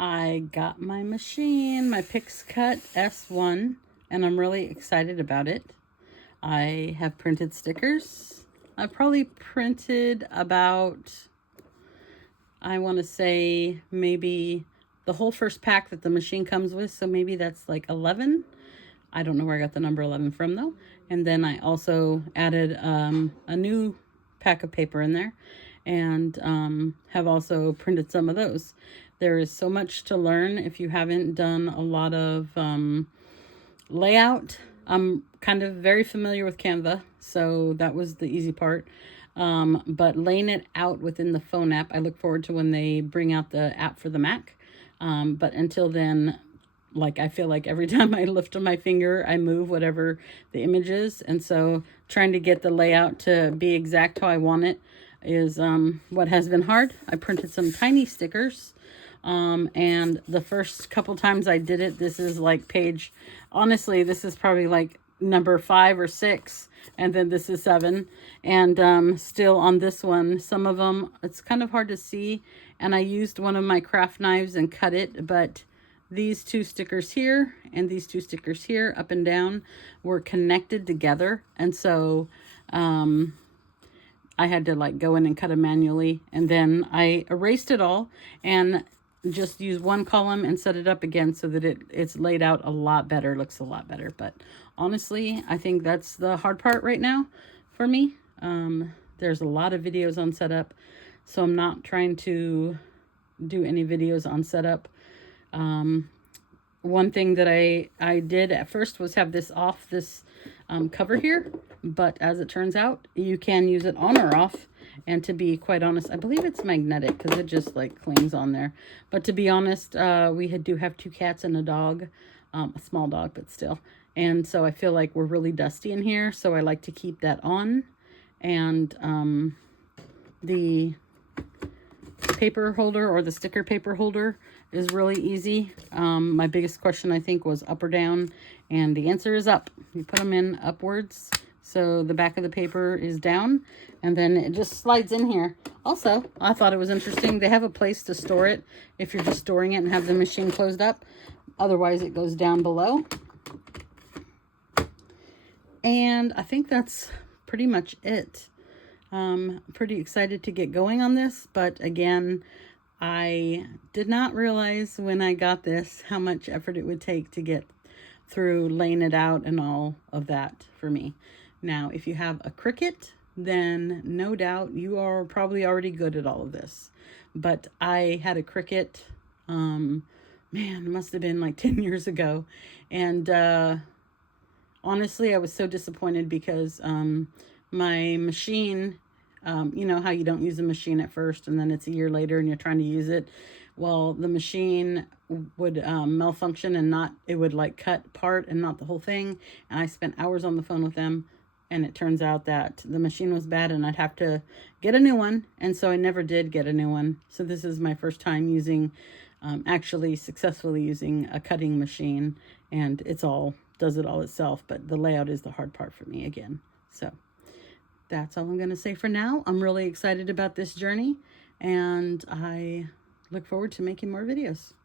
I got my machine, my Pixcut S1, and I'm really excited about it. I have printed stickers. I probably printed about, I want to say maybe the whole first pack that the machine comes with, so maybe that's like 11. I don't know where I got the number 11 from though. And then I also added a new pack of paper in there, and have also printed some of those. There is so much to learn if you haven't done a lot of layout. I'm kind of very familiar with Canva, so that was the easy part. But laying it out within the phone app, I look forward to when they bring out the app for the Mac. But until then, like, I feel like every time I lift my finger, I move whatever the image is. And so trying to get the layout to be exact how I want it is what has been hard. I printed some tiny stickers. And the first couple times I did it, this is like page, honestly, this is probably like number 5 or 6. And then this is 7. And still on this one, some of them, it's kind of hard to see. And I used one of my craft knives and cut it, but these 2 stickers here and these 2 stickers here, up and down, were connected together. And so I had to like go in and cut them manually. And then I erased it all and just use one column and set it up again so that it's laid out a lot better, looks a lot better. But honestly, I think that's the hard part right now for me. There's a lot of videos on setup, so I'm not trying to do any videos on setup. One thing that I did at first was have this off, this cover here, but as it turns out, you can use it on or off. And to be quite honest, I believe it's magnetic because it just like clings on there. But to be honest, we do have 2 cats and a dog, a small dog, but still. And so I feel like we're really dusty in here, so I like to keep that on. And the paper holder, or the sticker paper holder, is really easy. My biggest question, I think, was up or down, and the answer is up. You put them in upwards, so the back of the paper is down, and then it just slides in here. Also, I thought it was interesting, they have a place to store it if you're just storing it and have the machine closed up. Otherwise, it goes down below. And I think that's pretty much it. Pretty excited to get going on this, but again, I did not realize when I got this how much effort it would take to get through laying it out and all of that for me. Now, if you have a Cricut, then no doubt you are probably already good at all of this. But I had a Cricut, man, it must have been like 10 years ago. And honestly, I was so disappointed because my machine, you know how you don't use a machine at first and then it's a year later and you're trying to use it. Well, the machine would malfunction and it would like cut part and not the whole thing. And I spent hours on the phone with them, and it turns out that the machine was bad and I'd have to get a new one. And so I never did get a new one. So this is my first time using, actually successfully using a cutting machine, and does it all itself, but the layout is the hard part for me again. So that's all I'm going to say for now. I'm really excited about this journey, and I look forward to making more videos.